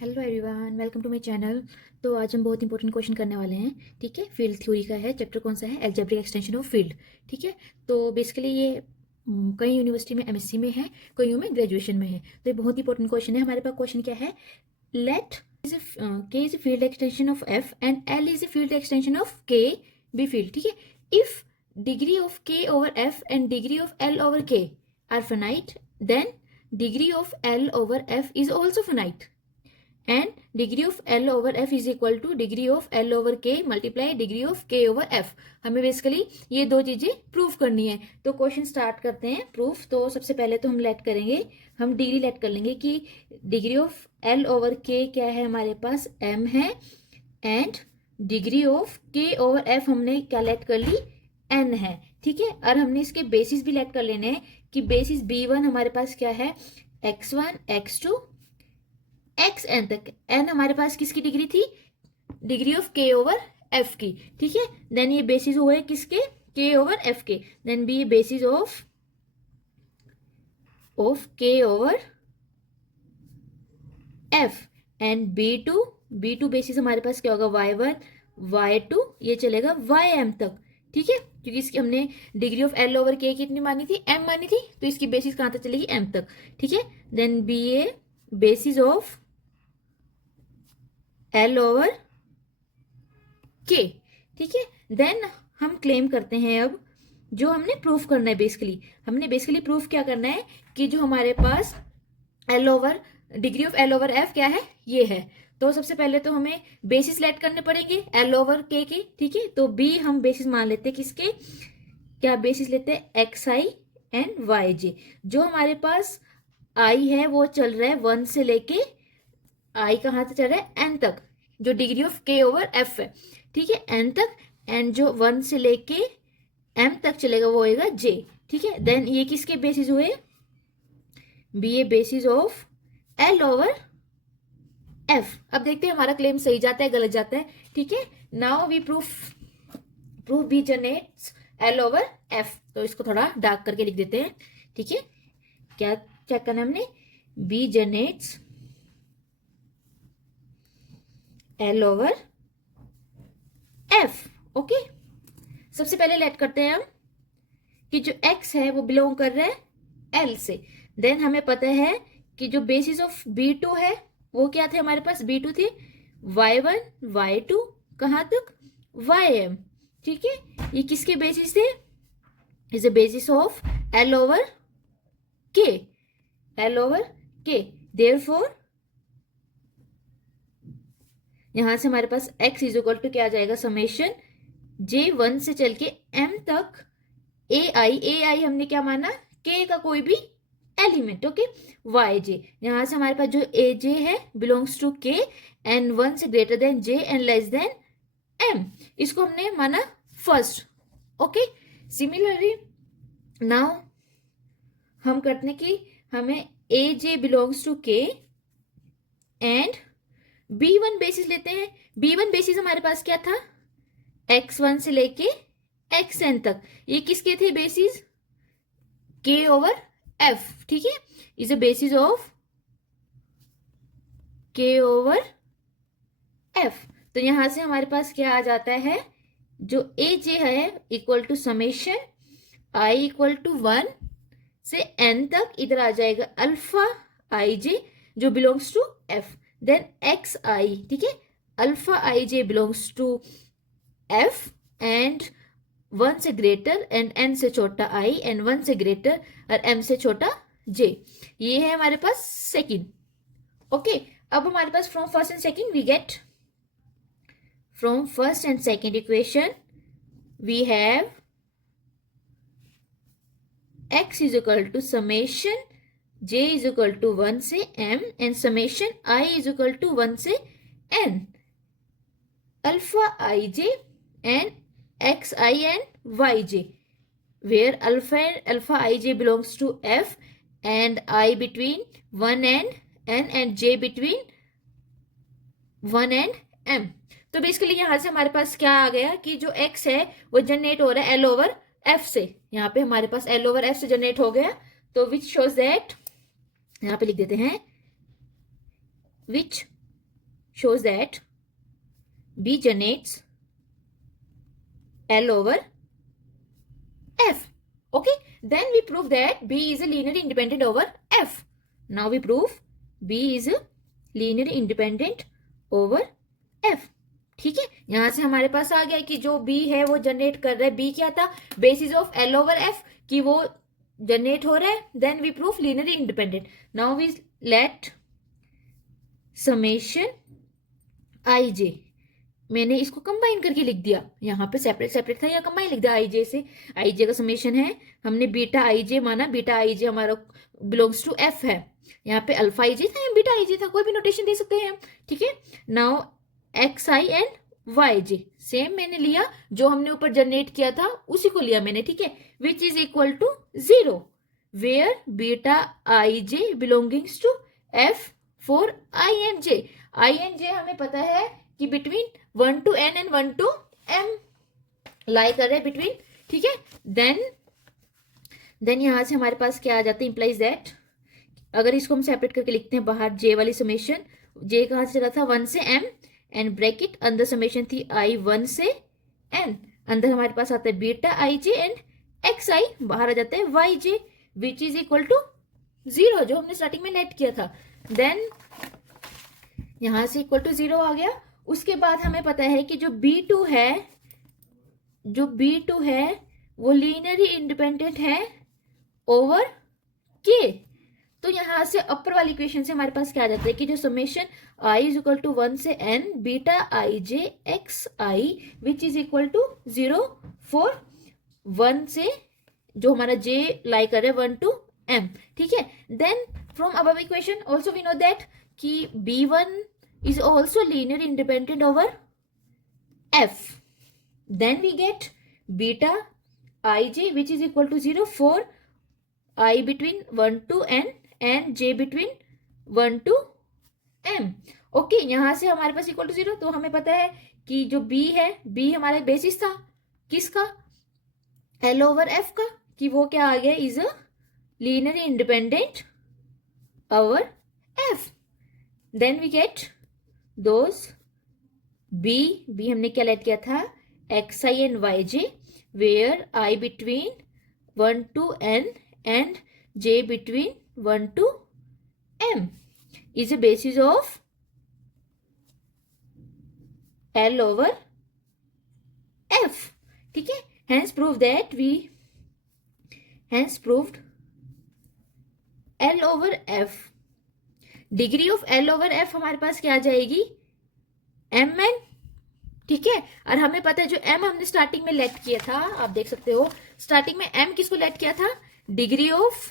Hello everyone, welcome to my channel. तो आज हम बहुत इंपॉर्टेंट क्वेश्चन करने वाले हैं। ठीक है, फील्ड थ्योरी का है। चैप्टर कौन सा है? Algebraic extension of field. ठीक है, तो बेसिकली ये कई यूनिवर्सिटी में एमएससी में है, कईयों में ग्रेजुएशन में है। तो ये बहुत इंपॉर्टेंट क्वेश्चन है। हमारे पास क्वेश्चन क्या है? Let K is field extension of F and L is field extension of K be field. ठीक है, if degree of K over F and degree of L over K are finite, then degree of L over F is also finite and degree of L over F is equal to degree of L over K multiply degree of K over F. हमें basically ये दो चीजें proof करनी है। तो question start करते हैं proof. तो सबसे पहले तो हम लेट करेंगे, हम डिग्री लेट कर लेंगे कि डिग्री ऑफ एल ओवर के क्या है, हमारे पास m है, and degree of K over F हमने क्या लेट कर ली, n है। ठीक है, और हमने इसके बेसिस भी लेट कर लेने हैं कि बेसिस b1 हमारे पास क्या है, x1 x2 एक्स एन तक। एन हमारे पास किसकी डिग्री थी? Degree of K over F की। ठीक है, देन ये बेसिस हुए किसके? के ओवर एफ के। Then B basis of K over F and B two basis हमारे पास क्या होगा, y1 y2, ये चलेगा ym तक। ठीक है, क्योंकि इसकी हमने डिग्री ऑफ एल ओवर के कितनी मानी थी, m मानी थी, तो इसकी बेसिस कहां तक चलेगी, m तक। ठीक है, then B A basis of L over K. ठीक है, देन हम क्लेम करते हैं अब जो हमने प्रूफ करना है। हमने बेसिकली प्रूफ क्या करना है कि जो हमारे पास L over degree of L over F क्या है, ये है। तो सबसे पहले तो हमें बेसिस लेट करने पड़ेंगे एल ओवर के। ठीक है, तो बी हम बेसिस मान लेते हैं किसके, क्या बेसिस लेते हैं, एक्स आई एंड वाई जे। जो हमारे पास आई है वो चल रहा है 1 से लेके आई कहां से चल रहा है, एन तक, जो degree of K over F है। ठीक है, एन तक, एंड जो 1 से लेके एम तक चलेगा वो होएगा जे। ठीक है, देन ये किसके बेसिस हुए, B A basis of L over F. अब देखते हैं हमारा क्लेम सही जाता है गलत जाता है। ठीक है, now we proof B generates L over F. तो इसको थोड़ा डार्क करके लिख देते हैं। ठीक है, क्या चेक करना हमने, B generates L over F. Okay, सबसे पहले लेट करते हैं हम कि जो x है वो बिलोंग कर रहा है l से। देन हमें पता है कि जो बेसिस ऑफ b2 है वो क्या थे, हमारे पास b2 थे y1 y2 कहां तक, ym। ठीक है, ये किसके बेसिस थे, is a basis of l over k, l over k। Therefore यहां से हमारे पास x इज इक्वल टू क्या आ जाएगा, समेशन j1 से चल के m तक ai हमने क्या माना, k का कोई भी एलिमेंट। ओके, वाई जे, यहां से हमारे पास जो ए जे है बिलोंग्स टू के एंड 1 से greater than J and less than m, इसको हमने माना फर्स्ट। ओके, सिमिलरली नाउ हम करते हैं कि हमें ए जे बिलोंग्स टू के एंड B1 बेसिस लेते हैं। B1 बेसिस हमारे पास क्या था, x1 से लेके xn तक। ये किसके थे बेसिस, k ओवर f। ठीक है, is a basis of k over f। तो यहां से हमारे पास क्या आ जाता है, जो ए जे है equal to summation i equal to 1 से n तक, इधर आ जाएगा अल्फा आई जे जो belongs to f, then x i. ठीक है, alpha i j belongs to f and 1 से ग्रेटर एंड n से छोटा i एंड 1 से ग्रेटर और m से छोटा j। ये है हमारे पास सेकंड। ओके, अब हमारे पास from first and second we get, from first and second equation we have x is equal to summation j is equal to 1 से m and summation i is equal to 1 से n, alpha i j and x I and Y J, where alpha i j belongs to f and i between 1 and n and j between 1 and m। तो basically यहां से हमारे पास क्या आ गया कि जो x है वो जनरेट हो रहा है l ओवर f से। यहाँ पे हमारे पास l ओवर f से जनरेट हो गया, तो विच शोज दैट, यहाँ पे लिख देते हैं विच shows that B generates L over F. Okay, then we prove that B is a linearly independent over F. Now we prove B is a linearly independent over F. ठीक है, यहां से हमारे पास आ गया कि जो B है वो जनरेट कर रहा है, B क्या था, basis of L over F, कि वो जनरेट हो रहा है. Then we proof linearly independent. Now we let summation i j, मैंने इसको कंबाइन करके लिख दिया, यहाँ पे सेपरेट सेपरेट था, यहाँ कंबाइन लिख दिया आई जे से. आई जे का समेशन है, हमने बीटा आई जे माना, बीटा आई जे हमारा बिलोंग्स टू एफ है. यहाँ पे अल्फा आई जे था या बीटा आई जे था, कोई भी नोटेशन दे सकते हैं. ठीक है, now X I and Y J same मैंने लिया, जो हमने ऊपर जनरेट किया था उसी को लिया मैंने. ठीक है, which is equal to 0 where beta I j belongings to F for i and j. I and j हमें पता है कि between 1 to n and 1 to m lie कर रहे हैं बिटवीन. ठीक है, देन यहां से हमारे पास क्या आ जाता है, इंप्लाइज दैट, अगर इसको हम सेपरेट करके लिखते हैं बाहर, जे वाली समेशन, जे कहां से चला था 1 से m, एंड ब्रैकेट अंदर समेशन थी i 1 से n, अंदर हमारे पास आता है beta I j and x i, बाहर आ जाता है y j, which is equal to 0 जो हमने स्टार्टिंग में नेट किया था. देन यहां से इक्वल टू 0 आ गया. उसके बाद हमें पता है कि जो B2 है वो लीनियरली इंडिपेंडेंट है ओवर K. तो यहां से अपर वाली इक्वेशन से हमारे पास क्या आ जाता है कि जो summation I is equal to 1 से n beta I J X I which is equal to 0 for 1 से जो हमारा J लाई कर रहा है 1 to m. ठीक है, then from above equation also we know that कि B1 is also linearly independent over F. Then we get beta ij which is equal to 0 for I between 1 to n and j between 1 to m. Okay, यहां से हमारे पास equal to 0, तो हमें पता है कि जो B है, B हमारा बेसिस था किसका, L over F का, कि वो क्या आ गया, is a linearly independent over F. Then we get those B हमने क्या लेट किया था, X I and Y J, where I between 1 to n and J between 1 to m is a basis of L over F. ठीक है, hence proved L over F. Degree of L over F हमारे पास क्या आ जाएगी, mn. ठीक है, और हमें पता है जो m हमने स्टार्टिंग में लेट किया था, आप देख सकते हो स्टार्टिंग में m किसको लेट किया था, degree of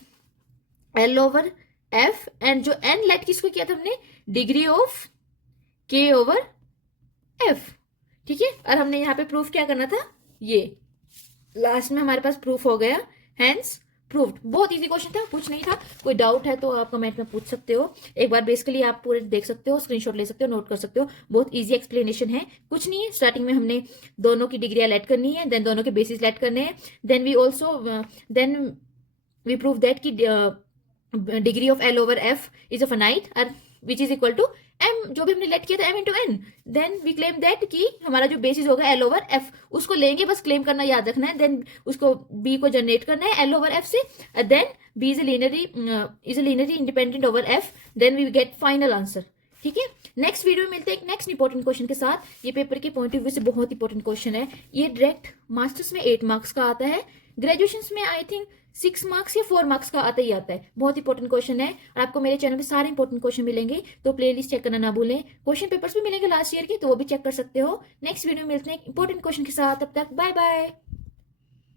L over F, and जो n लेट किसको किया था हमने, degree of K over F. ठीक है, और हमने यहाँ पे प्रूफ क्या करना था, ये लास्ट में हमारे पास प्रूफ हो गया, हेंस प्रूव्ड. बहुत इजी क्वेश्चन था, कुछ नहीं था. कोई डाउट है तो आप कमेंट में पूछ सकते हो. एक बार बेसिकली आप पूरे देख सकते हो, स्क्रीनशॉट ले सकते हो, नोट कर सकते हो. बहुत इजी एक्सप्लेनेशन है, कुछ नहीं है. स्टार्टिंग में हमने दोनों की डिग्रियां लेट करनी है, देन दोनों के बेसिस लेट करने हैं. देन वी प्रूव दैट की degree of L over F is a finite, और which is equal to m, जो भी हमने लेट किया था m into n. Then we claim that कि हमारा जो बेसिस होगा L ओवर F, उसको लेंगे, बस क्लेम करना याद रखना है. देन उसको B को जनरेट करना है L ओवर F से, then B is a linearly independent over F. Then we get final answer. ठीक है, नेक्स्ट वीडियो में मिलते हैं एक नेक्स्ट इंपॉर्टेंट क्वेश्चन के साथ. ये पेपर के पॉइंट ऑफ व्यू से बहुत इंपॉर्टेंट क्वेश्चन है. ये डायरेक्ट मास्टर्स में 8 मार्क्स का आता है, ग्रेजुएशन में आई थिंक 6 मार्क्स या 4 मार्क्स का आता ही आता है. बहुत इंपॉर्टेंट क्वेश्चन है, और आपको मेरे चैनल पे सारे इंपॉर्टेंट क्वेश्चन मिलेंगे, तो प्लेलिस्ट चेक करना ना भूलें. क्वेश्चन पेपर्स भी मिलेंगे लास्ट ईयर के, तो वो भी चेक कर सकते हो. नेक्स्ट वीडियो में मिलते हैं इंपॉर्टेंट क्वेश्चन के साथ. तब तक बाय बाय.